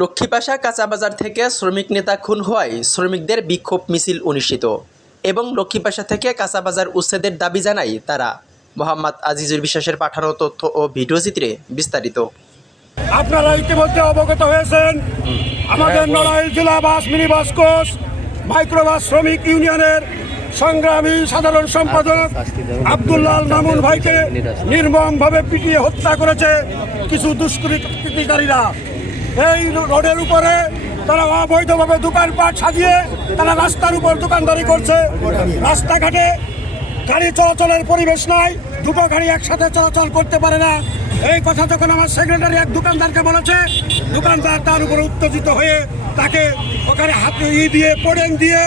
লক্ষ্মীপাশা কাঁচাবাজার থেকে শ্রমিক নেতা খুন হওয়ায় শ্রমিকদের বিক্ষোভ মিছিল অনুষ্ঠিত এবং লক্ষ্মীপাশা থেকে কাঁচাবাজার উচ্ছেদের দাবি জানায় তারা। মোহাম্মদ আজিজুর বিশ্বাসের পাঠানো তথ্য ও ভিডিও চিত্রে বিস্তারিত। আপনারা ইতিমধ্যে অবগত হয়েছেন, আমাদের নড়াইল জেলা bus mini bus coach, microbus শ্রমিক ইউনিয়নের সংগ্রামী সাধারণ সম্পাদক আব্দুল্লাহ মামুন ভাইকে নির্মমভাবে পিটিয়ে হত্যা করেছে কিছু দুষ্কৃতিকারীরা। এই রোডের উপরে তারা অবৈধভাবে দোকানপাট সাজিয়ে তারা রাস্তার উপর দোকানদারি করছে। রাস্তাঘাটে গাড়ি চলাচলের পরিবেশ নাই দুটো গাড়ি একসাথে চলাচল করতে পারে না। এই কথা যখন আমার সেক্রেটারি এক দোকানদারকে বলেছে দোকানদার তার উপর উত্তেজিত হয়ে তাকে ওখানে হাত ই দিয়ে পোড়েন দিয়ে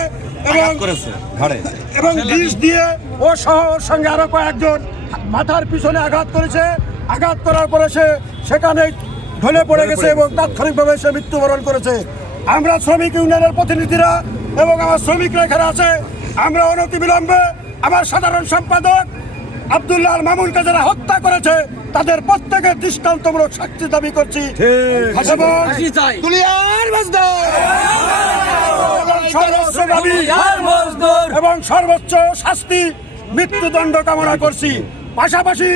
এবং এবং বিষ দিয়ে ও সহ ওর সঙ্গে আরও কয়েকজন মাথার পিছনে আঘাত করেছে। আঘাত করার পরে সে সেখানে ঢলে পড়ে গেছে এবং তাৎক্ষণিকভাবে সে মৃত্যুবরণ করেছে। আমরা শ্রমিক ইউনিয়নের প্রতিনিধিরা এবং আমার শ্রমিকরা এখানে আছে। আমরা অনতি বিলম্বে আমার সাধারণ সম্পাদক আব্দুল্লাহ মামুনকে যারা হত্যা করেছে তাদের প্রত্যেকের দৃষ্টান্তমূলক শাস্তি দাবি করছি। এবং সর্বোচ্চ শাস্তি মৃত্যুদণ্ড কামনা করছি। পাশাপাশি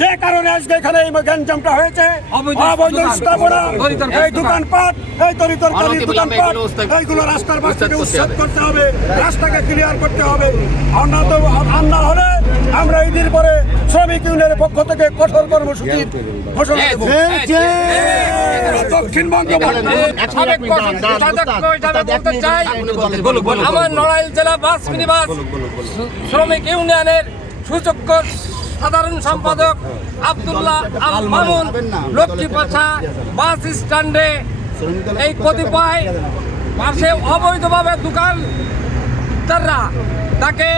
যে কারণে আজকে এখানে এই গ্যাঞ্জামটা হয়েছে অবৈধ স্থাপনা এই দোকানপাট এই তরি তরকারি দোকানপাট এইগুলো রাস্তার পাশ থেকে উচ্ছেদ করতে হবে রাস্তাকে ক্লিয়ার করতে হবে। আমরা তো আন্না হলে আমরা ঈদের পরে শ্রমিক ইউনিয়নের পক্ষ থেকে কঠোর কর্মসূচি ঘোষণা দেবো দক্ষিণবঙ্গ আমার নড়াইল জেলা বাস মিনিবাস শ্রমিক ইউনিয়নের সুযোগ্য সাধারণ সম্পাদক আবদুল্লাহ আল মামুন লক্ষ্মীপাশা বাস স্ট্যান্ডে এই কতিপয় পাশে অবৈধভাবে দোকান তারা তাকে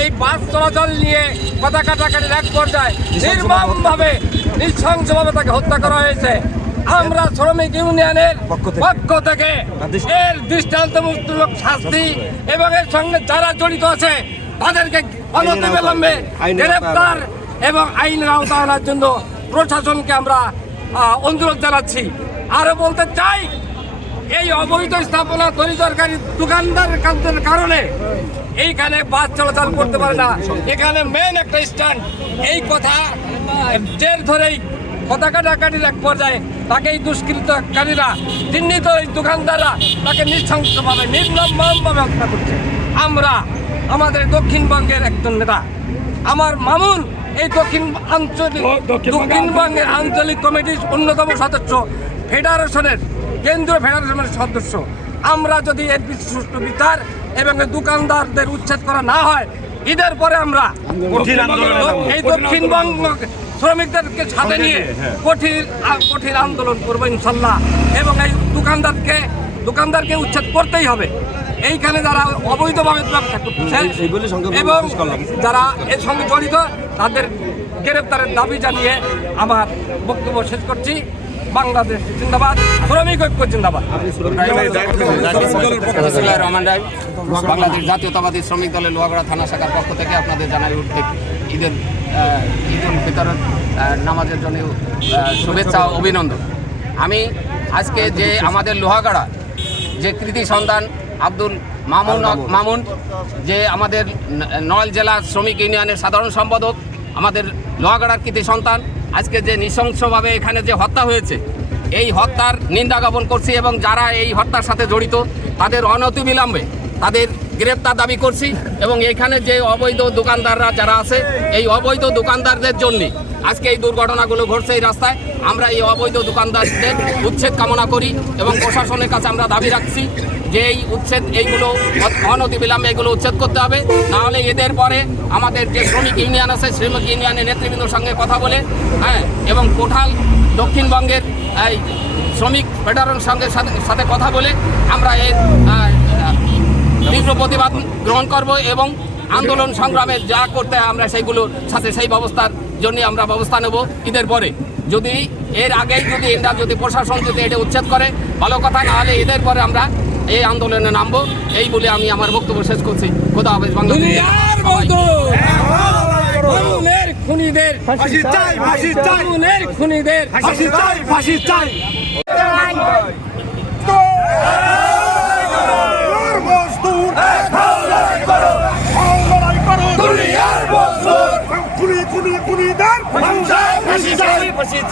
এই বাস চলাচল নিয়ে কথা কাটাকাটির এক পর্যায়ে নির্মমভাবে নৃশংসভাবে তাকে হত্যা করা হয়েছে। আমরা শ্রমিক ইউনিয়নের পক্ষ থেকে এর দৃষ্টান্তমূলক শাস্তি এবং এর সঙ্গে যারা জড়িত আছে তাদেরকে অনতিবিলম্বে গ্রেপ্তার এবং আইনের আওতা আনার জন্য প্রশাসনকে আমরা অনুরোধ জানাচ্ছি। আরও বলতে চাই, এই অবৈধ স্থাপনা তৈরি তরকারি দোকানদারের কাজের কারণে এইখানে বাস চলাচল করতে পারে না। এখানে মেন একটা স্ট্যান্ড এই কথা, জের ধরেই কথা কাটাকাটির এক পর্যায়ে তাকে এই দুষ্কৃতকারীরা, চিহ্নিত এই দোকানদাররা তাকে নৃশংসভাবে, নির্মমভাবে হত্যা করছে। আমরা আমাদের দক্ষিণবঙ্গের একজন নেতা, আমার মামুন এই দক্ষিণ আঞ্চলিক দক্ষিণবঙ্গের আঞ্চলিক কমিটির অন্যতম সদস্য ফেডারেশনের কেন্দ্রীয় ফেডারেশনের সদস্য। আমরা যদি এর সুষ্ঠু বিচার এবং দোকানদারদের উচ্ছেদ করা না হয় ঈদের পরে আমরা কঠিন আন্দোলন এই দক্ষিণবঙ্গ শ্রমিকদেরকে সাথে নিয়ে কঠিন আ- কঠিন আন্দোলন করব ইনশাল্লাহ। এবং এই দোকানদারকে দোকানদারকে উচ্ছেদ করতেই হবে। এইখানে যারা অবৈধভাবে ব্যবসা করছে এবং যারা এর সঙ্গে জড়িত তাদের গ্রেপ্তারের দাবি জানিয়ে আমার বক্তব্য শেষ করছি। বাংলাদেশ জিন্দাবাদ শ্রমিক ঐক্য জিন্দাবাদ। রহমান বাংলাদেশ জাতীয়তাবাদী শ্রমিক দলের লোহাগড়া থানা শাখার পক্ষ থেকে আপনাদের জানাই উঠে ঈদের আহ, ঈদ উল ফিতরের আহ, নামাজের জন্য শুভেচ্ছা অভিনন্দন। আমি আজকে যে আমাদের লোহাগড়া যে কৃতি সন্তান আব্দুল মামুন মামুন। যে আমাদের নয়াল নড়াইল জেলা শ্রমিক ইউনিয়নের সাধারণ সম্পাদক আমাদের লোহাগড়ার কৃতি সন্তান। আজকে যে নৃশংসভাবে এখানে যে হত্যা হয়েছে এই হত্যার নিন্দা জ্ঞাপন করছি এবং যারা এই হত্যার সাথে জড়িত তাদের অনতিবিলম্বে তাদের গ্রেপ্তার দাবি করছি এবং এখানে যে অবৈধ দোকানদাররা যারা আছে, এই অবৈধ দোকানদারদের জন্য আজকে এই দুর্ঘটনাগুলো ঘটছে এই রাস্তায়। আমরা এই অবৈধ দোকানদারদের উচ্ছেদ কামনা করি এবং প্রশাসনের কাছে আমরা দাবি রাখছি যে এই উচ্ছেদ, এইগুলো অনতিবিলম্বে এগুলো উচ্ছেদ করতে হবে। নাহলে এদের পরে আমাদের যে শ্রমিক ইউনিয়ন আছে, শ্রমিক ইউনিয়নের নেতৃবৃন্দর সঙ্গে কথা বলে হ্যাঁ এবং কোঠাল দক্ষিণবঙ্গের এই শ্রমিক ফেডারেশন সঙ্গে সাথে সাথে কথা বলে আমরা এর তীব্র প্রতিবাদ গ্রহণ করব এবং আন্দোলন সংগ্রামে যা করতে হয় আমরা সেইগুলোর সাথে সেই ব্যবস্থার জন্য আমরা ব্যবস্থা নেব ঈদের পরে। যদি এর আগেই যদি এটা যদি প্রশাসন যদি এটা উচ্ছেদ করে ভালো কথা না হলে ঈদের পরে আমরা এই আন্দোলনে নামবো। এই বলে আমি আমার বক্তব্য শেষ করছি। খোদা হাফেজ বাংলাদেশ। দুনিয়ার মজদুর মামুনের খুনিদের ফাঁসি চাই ফাঁসি চাই। মামুনের খুনিদের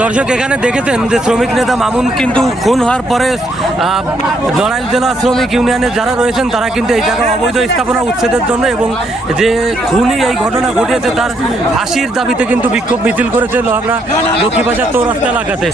দর্শক এখানে দেখেছেন যে শ্রমিক নেতা মামুন কিন্তু খুন হওয়ার পরে নড়াইল জেলা শ্রমিক ইউনিয়নের যারা রয়েছেন, তারা কিন্তু এই জায়গায় অবৈধ স্থাপনা উচ্ছেদের জন্য এবং যে খুনি এই ঘটনা ঘটিয়েছে, তার ফাঁসির দাবিতে কিন্তু বিক্ষোভ মিছিল করেছে লোহাগড়া লক্ষ্মীবাজার চৌরাস্তা এলাকাতে।